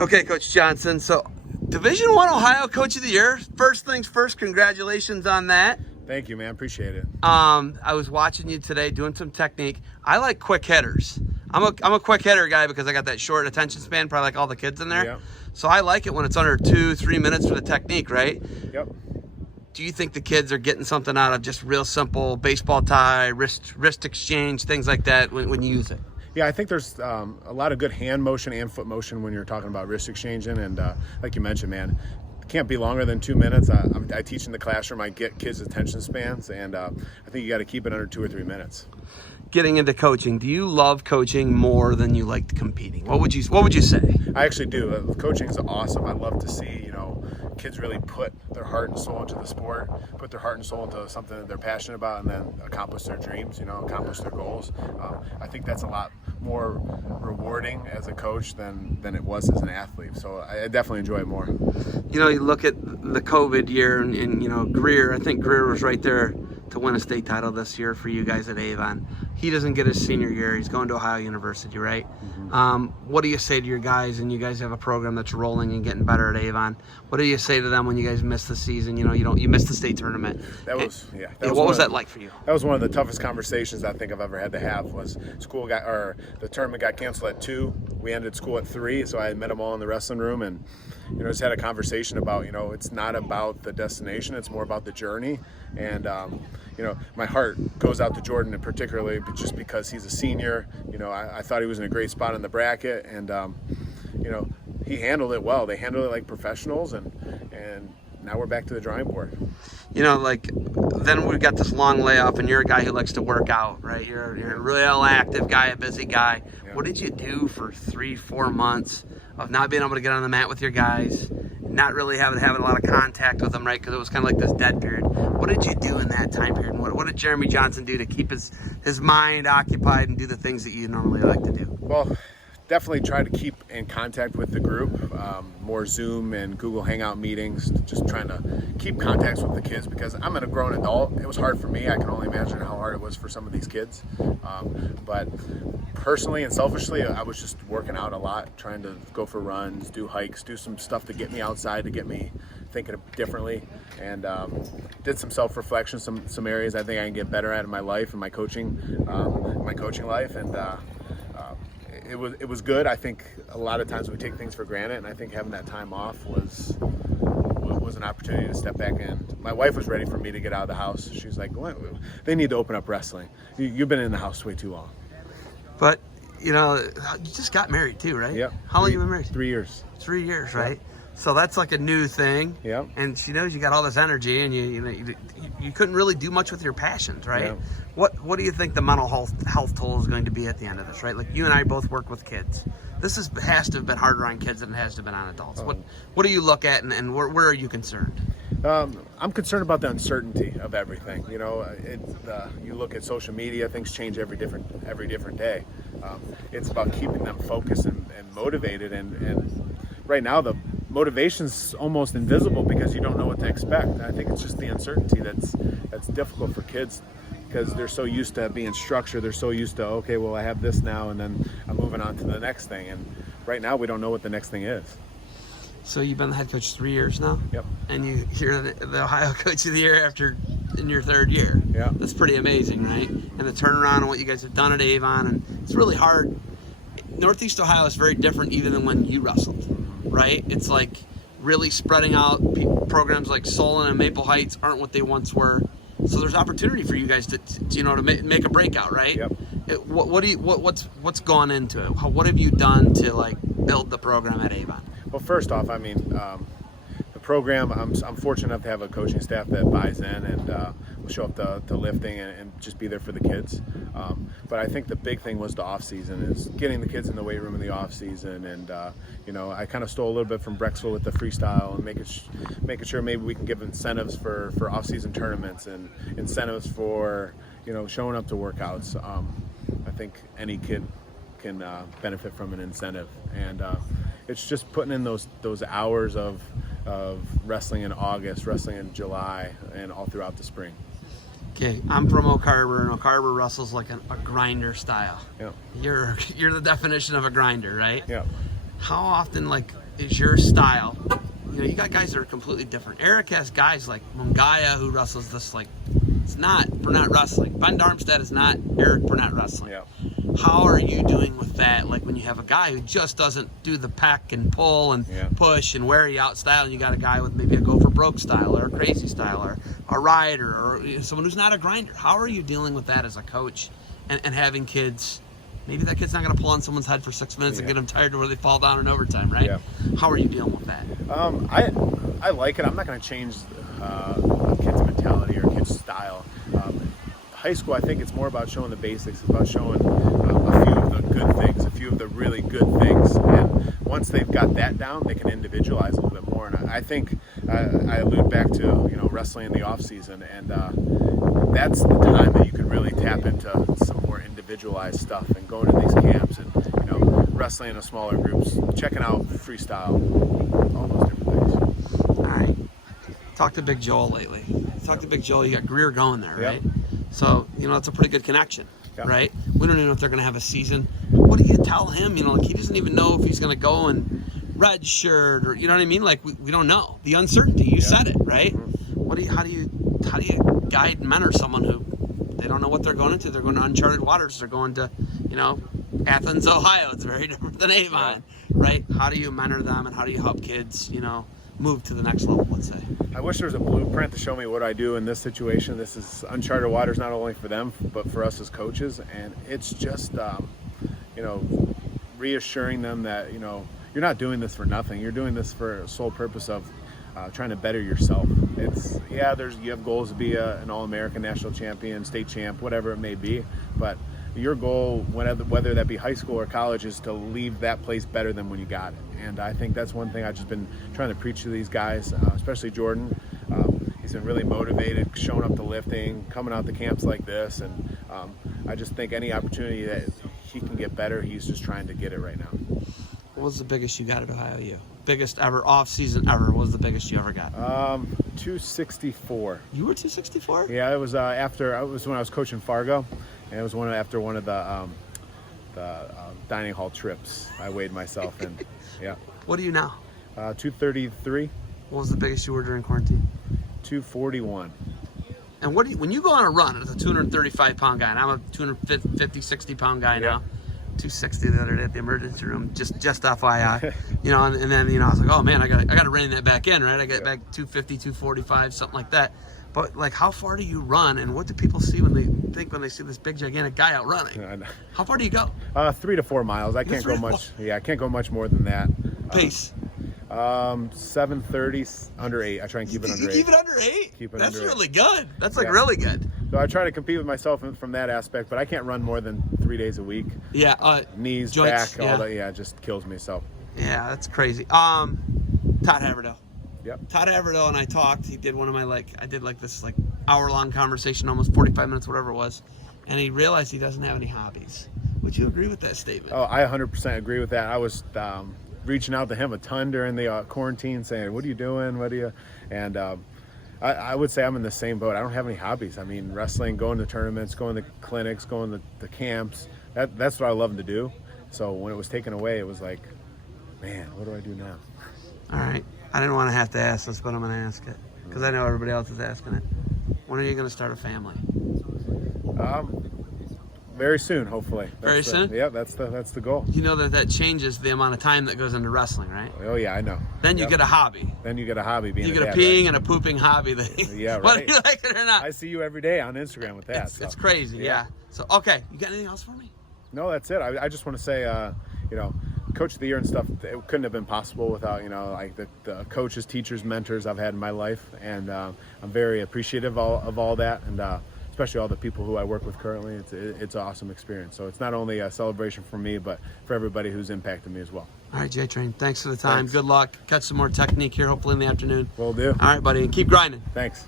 Okay, Coach Johnson. So, Division I Ohio Coach of the Year. First things first, congratulations on that. Thank you, man. Appreciate it. I was watching you today doing some technique. I like quick hitters. I'm a quick hitter guy because I got that short attention span, probably like all the kids in there. Yep. So I like it when it's under 2-3 minutes for the technique, right? Yep. Do you think the kids are getting something out of just real simple baseball tie, wrist exchange, things like that when you use it? Yeah, I think there's a lot of good hand motion and foot motion when you're talking about wrist exchanging. And like you mentioned, man, it can't be longer than 2 minutes. I teach in the classroom. I get kids' attention spans, and I think you got to keep it under 2 or 3 minutes. Getting into coaching, do you love coaching more than you liked competing? What would you say? I actually do. Coaching is awesome. I love to see, kids really put their heart and soul into the sport, put their heart and soul into something that they're passionate about, and then accomplish their dreams, accomplish their goals. I think that's a lot more rewarding as a coach than it was as an athlete. So I definitely enjoy it more. You look at the COVID year and Greer. I think Greer was right there to win a state title this year for you guys at Avon. He doesn't get his senior year. He's going to Ohio University, right? Mm-hmm. What do you say to your guys? And you guys have a program that's rolling and getting better at Avon. What do you say to them when you guys miss the season? You missed the state tournament. What was that like for you? That was one of the toughest conversations I think I've ever had to have. Was the tournament got canceled at 2. We ended school at 3, so I met them all in the wrestling room and just had a conversation about it's not about the destination, it's more about the journey. And my heart goes out to Jordan, and particularly just because he's a senior. I thought he was in a great spot in the bracket, and he handled it well. They handled it like professionals, and now we're back to the drawing board. Then we've got this long layoff, and you're a guy who likes to work out, right? You're a real active guy, a busy guy. Yeah. What did you do for 3-4 months of not being able to get on the mat with your guys, not really having a lot of contact with them, right? Because it was kind of like this dead period. What did you do in that time period? And what did Jeremy Johnson do to keep his mind occupied and do the things that you normally like to do? Well, definitely try to keep in contact with the group, more Zoom and Google Hangout meetings, just trying to keep contacts with the kids because I'm a grown adult. It was hard for me. I can only imagine how hard it was for some of these kids. But personally and selfishly, I was just working out a lot, trying to go for runs, do hikes, do some stuff to get me outside, to get me thinking differently, and did some self-reflection, some areas I think I can get better at in my life and my coaching life, and it was good. I think a lot of times we take things for granted, and I think having that time off was an opportunity to step back in. My wife was ready for me to get out of the house. She's like, "What? They need to open up wrestling. You've been in the house way too long." But you just got married too, right? Yeah. How long you been married? 3 years. 3 years, right? Yep. So that's like a new thing. Yeah. And she knows you got all this energy, and you couldn't really do much with your passions, right? Yeah. What do you think the mental health toll is going to be at the end of this, right? Like you and I both work with kids. This has to have been harder on kids than it has to have been on adults. What do you look at, and where are you concerned? I'm concerned about the uncertainty of everything. You look at social media; things change every different day. It's about keeping them focused and motivated. And right now, the motivation's almost invisible because you don't know what to expect. And I think it's just the uncertainty that's difficult for kids because they're so used to being structured. They're so used to, okay, well, I have this now, and then I'm moving on to the next thing. And right now, we don't know what the next thing is. So you've been the head coach 3 years now? Yep. And you're the Ohio Coach of the Year in your 3rd year. Yeah. That's pretty amazing, right? And the turnaround and what you guys have done at Avon, and it's really hard. Northeast Ohio is very different even than when you wrestled, right? It's like really spreading out. Programs like Solon and Maple Heights aren't what they once were. So there's opportunity for you guys to make a breakout, right? Yep. What's gone into it? What have you done to build the program at Avon? Well, first off, the program, I'm fortunate enough to have a coaching staff that buys in and will show up to lifting and just be there for the kids. But I think the big thing was the off season, is getting the kids in the weight room in the off season, and I kind of stole a little bit from Brexville with the freestyle and making sure maybe we can give incentives for off season tournaments and incentives for showing up to workouts. I think any kid can benefit from an incentive, and it's just putting in those hours of wrestling in August, wrestling in July, and all throughout the spring. Okay, I'm from Oak Harbor, and Oak Harbor wrestles like a grinder style. Yeah. You're the definition of a grinder, right? Yeah. how often, like, is your style? You know, you got guys that are completely different. Eric has guys like Mungaya who wrestles this, like, it's not Burnett wrestling. Ben Darmstadt is not Eric Burnett wrestling. Yeah. How are you doing with that? Like when you have a guy who just doesn't do the peck and pull and push and wear you out style, and you got a guy with maybe a go for broke style or a crazy style or a rider or someone who's not a grinder. How are you dealing with that as a coach and having kids? Maybe that kid's not going to pull on someone's head for 6 minutes and get them tired to where they fall down in overtime, right? Yeah. How are you dealing with that? I like it. I'm not going to change a kid's mentality or a kid's style. High school, I think it's more about showing the basics. It's about showing a few of the good things, a few of the really good things. And once they've got that down, they can individualize a little bit more. And I think I allude back to wrestling in the off season, and that's the time that you can really tap into some more individualized stuff and going to these camps and wrestling in a smaller groups, checking out freestyle, all those different things. All right. Talk to Big Joel lately. Talk to Big Joel. You got Greer going there, right? So, it's a pretty good connection, right? We don't even know if they're going to have a season. What do you tell him? Like he doesn't even know if he's going to go in red shirt or, you know what I mean? Like we don't know. The uncertainty, you said it, right? How do you guide and mentor someone who they don't know what they're going into? They're going to uncharted waters. They're going to, Athens, Ohio. It's very different than Avon, right? How do you mentor them and how do you help kids, move to the next level, let's say? I wish there was a blueprint to show me what I do in this situation. This is uncharted waters, not only for them, but for us as coaches. And it's just, reassuring them that, you're not doing this for nothing. You're doing this for a sole purpose of trying to better yourself. You have goals to be an All-American, national champion, state champ, whatever it may be. But your goal, whether that be high school or college, is to leave that place better than when you got it. And I think that's one thing I've just been trying to preach to these guys, especially Jordan. He's been really motivated, showing up to lifting, coming out to camps like this. And I just think any opportunity that he can get better, he's just trying to get it right now. What was the biggest you got at Ohio U? Biggest ever off season ever? What was the biggest you ever got? 264. You were 264? Yeah, it was when I was coaching Fargo, and it was after one of the dining hall trips. I weighed myself in. Yeah. What are you now? 233. What was the biggest you were during quarantine? 241. And when you go on a run as a 235-pound guy, and I'm a 250, 60-pound guy now, 260 the other day at the emergency room, just FYI, and then I was like, oh man, I got to rein that back in, right? I got back 250, 245, something like that. But like, how far do you run, and what do people see when they see this big gigantic guy out running? How far do you go? 3 to 4 miles. I can't go much. Yeah, I can't go much more than that. Pace. 7:30 under 8. I try and keep it under 8. You keep it under 8? Keep it That's under 8. really good. That's really good. So I try to compete with myself from that aspect, but I can't run more than 3 days a week. Yeah. Knees, joints, back, all that. Yeah, it just kills me. So. Yeah, that's crazy. Todd Haverdale. Yep. Todd Haverdale and I talked. He did one of my I did this hour-long conversation, almost 45 minutes, whatever it was, and he realized he doesn't have any hobbies. Would you agree with that statement? Oh, I 100% agree with that. I was reaching out to him a ton during the quarantine, saying, "What are you doing? What are you?" And I would say I'm in the same boat. I don't have any hobbies. I mean, wrestling, going to tournaments, going to clinics, going to the camps. That's what I love to do. So when it was taken away, it was like, man, what do I do now? All right. I didn't want to have to ask this, but I'm going to ask it because I know everybody else is asking it. When are you going to start a family? Very soon, hopefully. Very soon? Yeah, that's the goal. You know that changes the amount of time that goes into wrestling, right? Oh yeah, I know. Then you get a hobby. Then you get a hobby. You get a peeing and a pooping hobby. Yeah, right. Whether you like it or not. I see you every day on Instagram with that. It's crazy, yeah. So, okay, you got anything else for me? No, that's it. I just want to say, Coach of the Year and stuff, it couldn't have been possible without, the coaches, teachers, mentors I've had in my life. And I'm very appreciative of all that. And especially all the people who I work with currently. It's an awesome experience. So it's not only a celebration for me, but for everybody who's impacted me as well. All right, J-Train, thanks for the time. Thanks. Good luck. Catch some more technique here, hopefully in the afternoon. Will do. All right, buddy, and keep grinding. Thanks.